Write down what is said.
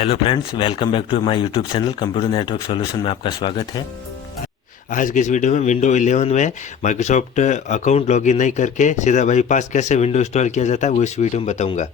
Hello friends, welcome back to my YouTube channel computer network solution में आपका स्वागत है। आज के इस वीडियो में विंडो 11 में माइक्रोसॉफ्ट अकाउंट लॉगिन नहीं करके सीधा बाईपास कैसे विंडो इंस्टॉल किया जाता है वो इस वीडियो में बताऊंगा।